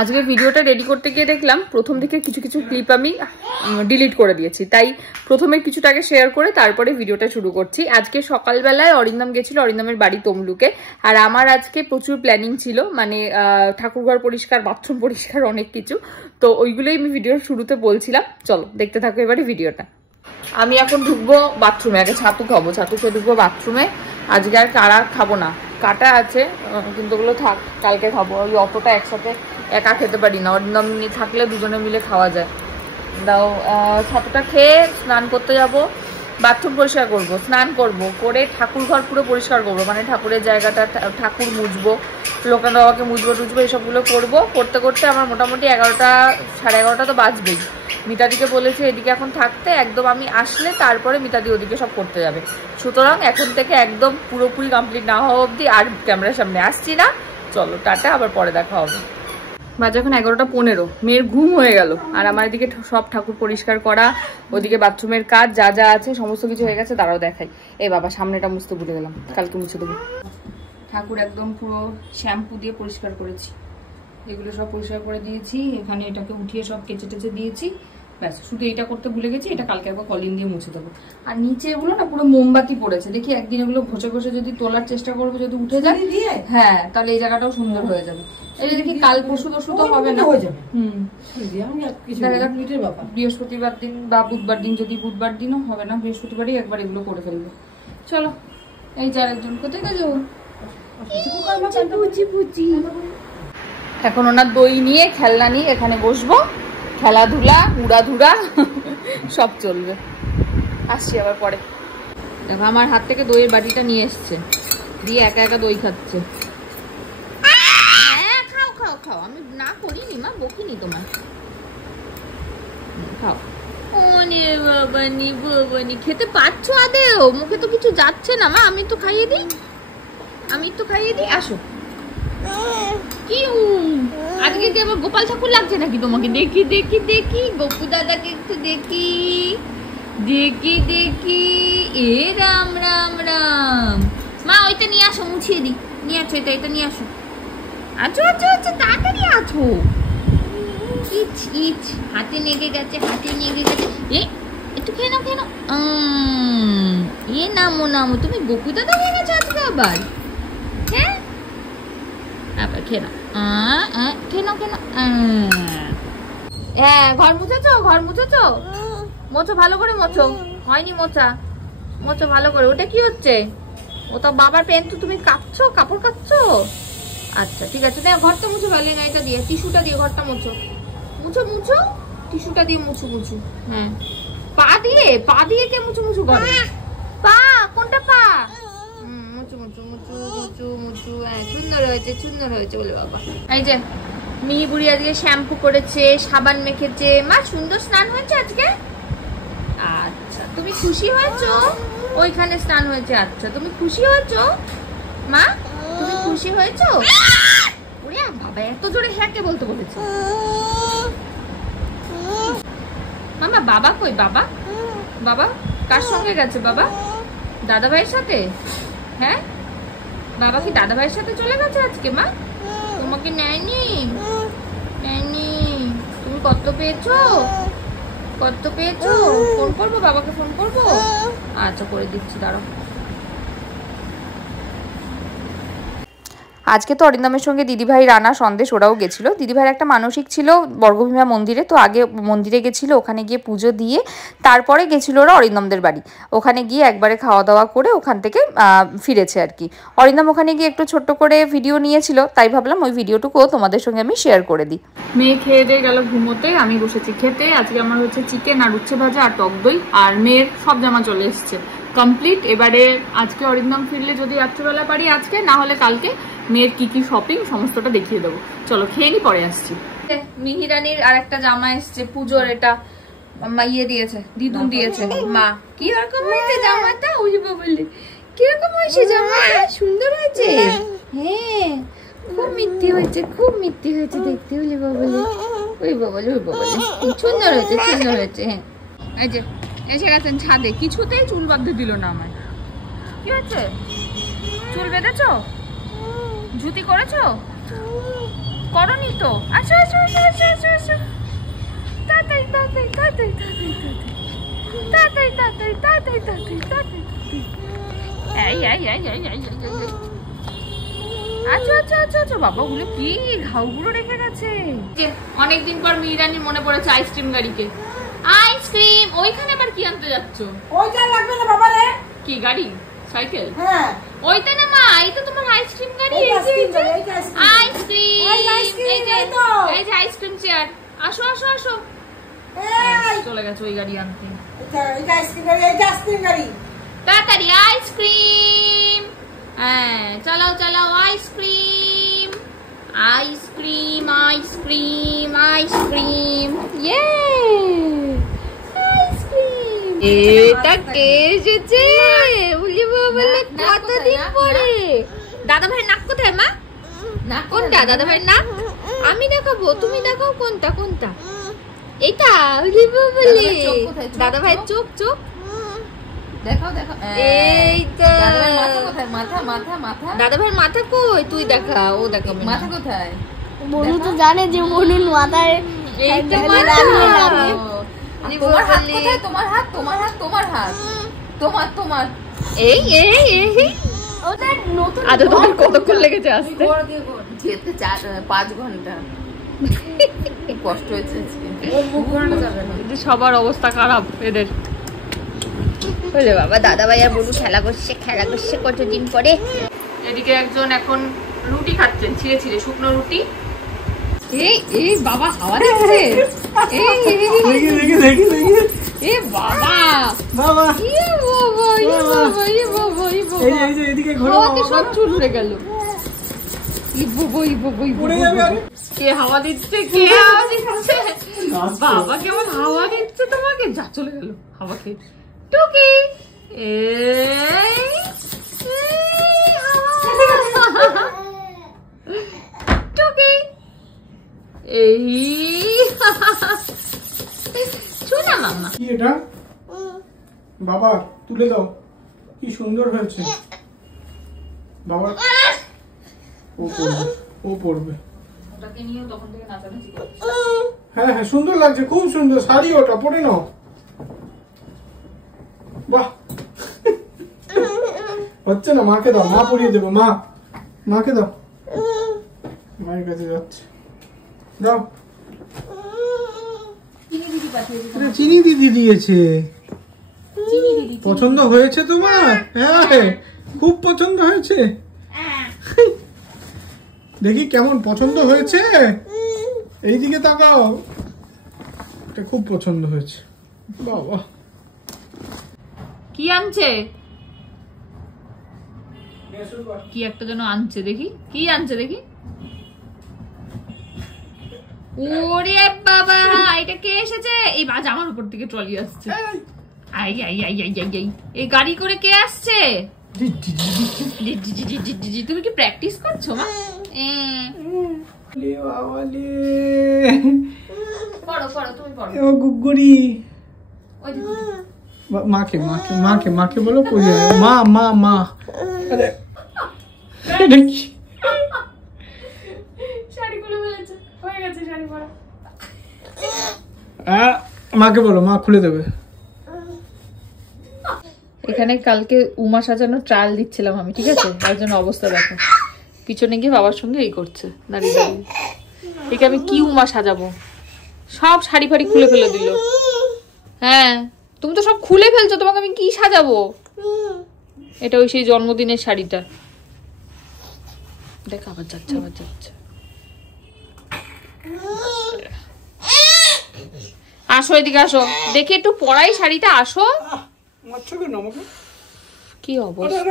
আজকে ভিডিওটা রেডি করতে গিয়ে দেখলাম প্রথম দিকে কিছু কিছু ক্লিপ আমি ডিলিট করে দিয়েছি, তাই প্রথমে কিছুটাকে শেয়ার করে তারপরে ভিডিওটা শুরু করছি। আজকে সকালবেলায় অরিন্দম গেছিল অরিন্দমের বাড়ি তমলুকে, আর আমার আজকে প্রচুর প্ল্যানিং ছিল, মানে ঠাকুরঘর পরিষ্কার, বাথরুম পরিষ্কার, অনেক কিছু। তো ওইগুলোই আমি ভিডিওর শুরুতে বলছিলাম। চলো দেখতে থাকো এবারে ভিডিওটা। আমি এখন ঢুকবো বাথরুমে, আগে ছাতু খাবো, ছাতু খেয়ে ঢুকবো বাথরুমে। আজকে আর কারা খাবো না, কাটা আছে কিন্তু ওগুলো থাক, কালকে খাবো। ওই অতটা একসাথে একা খেতে পারি না, অরিন্দম থাকলে দুজনে মিলে খাওয়া যায়। দাও ছাতুটা খেয়ে স্নান করতে যাব, বাথরুম পরিষ্কার করব, স্নান করব, করে ঠাকুর ঘর পুরো পরিষ্কার করব, মানে ঠাকুরের জায়গাটা, ঠাকুর মুছবো, লোকনাথ বাবাকে মুছবো টুছবো, এইসবগুলো করবো। করতে করতে আমার মোটামুটি 11টা সাড়ে 11টা তো বাজবেই। মিতাদিকে বলেছে এদিকে এখন থাকতে, একদম আমি আসলে তারপরে মিতাদি ওদিকে সব করতে যাবে। সুতরাং এখন থেকে একদম পুরোপুরি কমপ্লিট না হওয়া অবধি আর ক্যামেরার সামনে আসছি না। চলো টাটা, আবার পরে দেখা হবে। বাজে এখন 11:15, মেয়ের ঘুম হয়ে গেল, আর আমার এদিকে সব ঠাকুর পরিষ্কার করা, ওদিকে বাথরুমের কাজ যা যা আছে সমস্ত কিছু হয়ে গেছে। তারাও দেখাই। এ বাবা, সামনেটা মুছতে ভুলে গেলাম, কালকে মুছে দেবো। ঠাকুর একদম পুরো শ্যাম্পু দিয়ে পরিষ্কার করেছি, এগুলো সব পরিষ্কার করে দিয়েছি। এখানে এটাকে উঠিয়ে সব কেচে টেচে দিয়েছি, ব্যাস। শুধু এটা করতে ভুলে গেছি, এটা কালকে একবার কলিন দিয়ে মুছে দেবো। আর নিচে এগুলো না পুরো মোমবাতি পড়েছে, দেখি একদিন এগুলো ঘষে ঘষে যদি তোলার চেষ্টা করবো, যদি উঠে যায় হ্যাঁ তাহলে এই জায়গাটাও সুন্দর হয়ে যাবে। এই দেখি কাল পরশু তো হবে না, হয়ে যাবে। বৃহস্পতিবার দিন বা বুধবার দিন, যদি বুধবার দিনও হবে না, বৃহস্পতিবারই একবার এগুলো করে ফেলবো। চলো, এই যে আরেকজন কোথায় গেছো? এখন ওনার দই নিয়ে, খেলনা নিয়ে এখানে বসবো, খেলাধুলা উড়াধুরা সব চলবে। আসছি আবার পরে। দেখো আমার হাত থেকে দইয়ের বাটিটা নিয়ে এসছে, দিয়ে একা একা দই খাচ্ছে। হ্যাঁ খাও খাও খাও, আমি না করিনি মা, বকিনি তোমার, খাও। ওনে বাবানি বাবানি, খেতে পারছো আদেও? মুখে তো কিছু যাচ্ছে না মা, আমি তো খাইয়ে দিই, আসো। কি আজকে কি আবার গোপাল ঠাকুর লাগছে নাকি তোমাকে? দেখি দেখি দেখি, গপু দাদাকে একটু দেখি দেখি দেখি। এ রাম রাম রাম। মা ওইটা নিয়ে আসো, মুছিয়ে দিই, নিয়ে আসো, এটা নিয়ে আসো। আচ্ছা আচ্ছা আচ্ছা, তাড়াতাড়ি আছো। ইচ ইচ, হাতে লেগে গেছে, এ একটু খেয়ে নাও, এ নামো, তুমি গপু দাদা হয়ে গেছো আজকে আবার। হ্যাঁ আবার খেয়ে নাও, হ্যাঁ। ঘর মুছেছো? মোছো ভালো করে, মোছো। হয়নি মোছো ভালো করে। ওটা কি হচ্ছে? ও তো বাবার পেন, তো তুমি কাঁদছো, কাপড় কাচ্ছো? আচ্ছা ঠিক আছে, ঘরটা মুছো ভালো না, এটা দিয়ে, টিস্যুটা দিয়ে ঘরটা মুছো, টিস্যুটা দিয়ে মুছো। হ্যাঁ, পা দিয়ে কে মুছো করে? পা কোনটা? পা মুচু। হ্যাঁ সুন্দর হয়েছে বলে বাবা। এই যে মিহি বুড়ি আজকে শ্যাম্পু করেছে, সাবান মেখেছে। মা সুন্দর স্নান হয়েছে আজকে? আচ্ছা, তুমি খুশি হয়েছো? ওইখানে স্নান হয়েছে। আচ্ছা, তুমি খুশি হয়েছো মা? তুমি খুশি হয়েছো? ওরে বাবা, এত জোরে হ্যাঁ কে বলতে বলেছে? মামা বাবা কই? বাবা কার সঙ্গে গেছে? বাবা দাদা ভাইয়ের সাথে? হ্যাঁ, বাবা কি দাদা ভাইয়ের সাথে চলে গেছে আজকে? মা তোমাকে নেয়নি? তুমি কত পেয়েছো? ফোন করবো, বাবাকে ফোন করবো? আচ্ছা করে দিচ্ছি, দাঁড়াও। আজকে তো অরিন্দমের সঙ্গে দিদিভাই, রানা, সন্দেশ ওরাও গেছিলো। দিদিভাইয়ের একটা মানসিক ছিল বর্গভীমা মন্দিরে, তো আগে মন্দিরে গেছিলো, ওখানে গিয়ে পুজো দিয়ে তারপরে গেছিলো ওরা অরিন্দমদের বাড়ি। ওখানে গিয়ে একবারে খাওয়া দাওয়া করে ওখান থেকে ফিরেছে আর কি। অরিন্দম ওখানে গিয়ে একটু ছোট্ট করে ভিডিও নিয়েছিল, তাই ভাবলাম ওই ভিডিওটুকুও তোমাদের সঙ্গে আমি শেয়ার করে দিই। মেয়ে খেয়ে দিয়ে গেল ঘুমোতে, আমি বসেছি খেতে। আজকে আমার হচ্ছে চিকেন আর উচ্ছে ভাজা আর টক দই, আর মেয়ের সব জামা চলে এসছে কমপ্লিট। এবারে আজকে অরিন্দম ফিরলে যদি রাত্রিবেলা পারি আজকে, না হলে কালকে মেয়ের কি শপিং সমস্তটা দেখিয়ে দেবো। চলো খেয়ে নি, পরে আসছি। মিহিরানির আর একটা জামা এসছে পুজোর, এটা ইয়ে দিয়েছে, দিদুন দিয়েছে মা। কিরকম হয়েছে জামাটা? বললে কিরকম হয়েছে জামাটা? সুন্দর হয়েছে? হ্যাঁ খুব মিথ্যে হয়েছে দেখতে, বলে বাবলে, ওই বাবলে সুন্দর হয়েছে। হ্যাঁ এই যে এসে গেছেন ছাদে, কিছুতেই চুল বাঁধতে দিল না আমার। কি হচ্ছে? চুল বেঁধেছো? জুতি করেছো? করনি তো? আসো আসো আসো আসো আসো আসো, তাড়াতাড়ি তাড়াতাড়ি তাড়াতাড়ি তাড়াতাড়ি তাড়াতাড়ি তাড়াতাড়ি তাড়াতাড়ি তাড়াতাড়ি। এই এই এই এই এই এই, আচ্ছা আচ্ছা আচ্ছা আচ্ছা, বাবা গুলো কি ঘাউগুলো রেখে গেছে। অনেকদিন পর মিহিরানির মনে পড়েছে আইসক্রিম গাড়িকে। আইসক্রিম, ওইখানে আবার কি আনতে যাচ্ছ? ওইটা লাগবে না বাবা রে। কি গাড়ি? সাইকেল? হ্যাঁ ওইটা না মা, এই তো তোমার আইসক্রিম গাড়ি। আইসক্রিম, এই যে আইসক্রিম চেয়ার। আসো আসো আসো, চলে গেছে ওই গাড়ি আনতে। তাড়াতাড়ি আইসক্রিম, হ্যাঁ চালাও চালাও আইসক্রিম আইসক্রিম আইসক্রিম আইসক্রিম, ইয়ে আইসক্রিম। এটা কে এসেছে? বলি বাবা, কতদিন পরে। দাদা ভাই নাক কোথায় মা? নাক কোনটা দাদা ভাই নাক? আমি দেখাবো, তুমি দেখাও কোনটা কোনটা। এইটা দাদা ভাই চোখ চোখ দেখাও দেখাও। এইটা মাথা মাথা মাথা। দাদা ভাই মাথা কই? তুই দেখা, ও দেখা মাথা কোথায়? বনু তো জানে যে বনুর মাথায় এইটা মাথা। তোমার হাত কোথায়? তোমার হাত তোমার হাত তোমার হাত তোমার তোমার। এই এই এই ওটা নতুন। আচ্ছা তোমার কতক্ষণ লেগেছে আসতে? যেতে 5 ঘন্টা। কষ্ট হয়েছে আজকে। সবার অবস্থা খারাপ এদের। বলে বাবা দাদা ভাই আর বলু খেলা করছে কতদিন পরে। এদিকে একজন এখন রুটি খাচ্ছেন, ছিঁড়ে ছিঁড়ে শুকনো রুটি। এই এই বাবা হাওয়া দিচ্ছে। এই বাবা বাবা, ইয়ে বাবা ইয়ে বাবা ইয়ে বাবা ইয়ে বাবা, এই যে এদিকে ঘোরো, হাওয়াতে সব চুল উড়ে গেল। কে হাওয়া দিচ্ছে? কে হাওয়া দিচ্ছে? বাবা কেমন হাওয়া দিচ্ছে তোমাকে? যা চলে গেল হাওয়া খেয়ে। টুকি টুকি এই শোনা মামা। কি এটা বাবা? তুলে দাও, কি সুন্দর হয়েছে বাবা। ও পড়বে। ওটাকে নিয়ে তখন থেকে নাচানাচি করছে। হ্যাঁ হ্যাঁ সুন্দর লাগছে, খুব সুন্দর শাড়ি, ওটা পরে নাও। বাহ, হচ্ছে না? মাকে দাও, মা পরিয়ে দেবো। মাকে দাও, মায়ের কাছে যাচ্ছে, দাও। চিনি দিদি দিয়েছে। পছন্দ হয়েছে তোমার? হ্যাঁ খুব পছন্দ হয়েছে। দেখি কেমন পছন্দ হয়েছে, এইদিকে তাকাও। এটা খুব পছন্দ হয়েছে। বাবা কি আনছে? কি একটা যেন আনছে, দেখি কি আনছে দেখি। ওরে বাবা, এটা কে এসেছে? এই বাজ আমার উপর থেকে ট্রলি আসছে। I I I I I I, এই গাড়ি করে কে আসছে? তুমি কি প্র্যাকটিস করছো মা? পড়ো পড়ো তুমি পড়ো। ও গুগুরি, মাকে মাকে মাকে মাকে বলো পড়িয়ে। মা মা মা, আরে শাড়ি খুলে ফেলেছে, হয়ে গেছে শাড়ি পরা। মাকে বলো, মা খুলে দেবে। এখানে কালকে উমা সাজানো ট্রায়াল দিচ্ছিলাম আমি, ঠিক আছে? তার জন্য অবস্থা দেখো, পিছনে গিয়ে বাবার সঙ্গে এই করছে দাঁড়িয়ে দাঁড়িয়ে। একে আমি কি উমা সাজাবো? সব শাড়ি ফাড়ি খুলে ফেলে দিল। হ্যাঁ তুমি তো সব খুলে ফেলছো, তোমাকে আমি কি সাজাবো? এটা ওই সেই জন্মদিনের শাড়িটা। দেখ আবার যাচ্ছে আবার যাচ্ছে। আসো এদিকে আসো, দেখি একটু পরাই শাড়িটা। আসো। কি অবস্থা!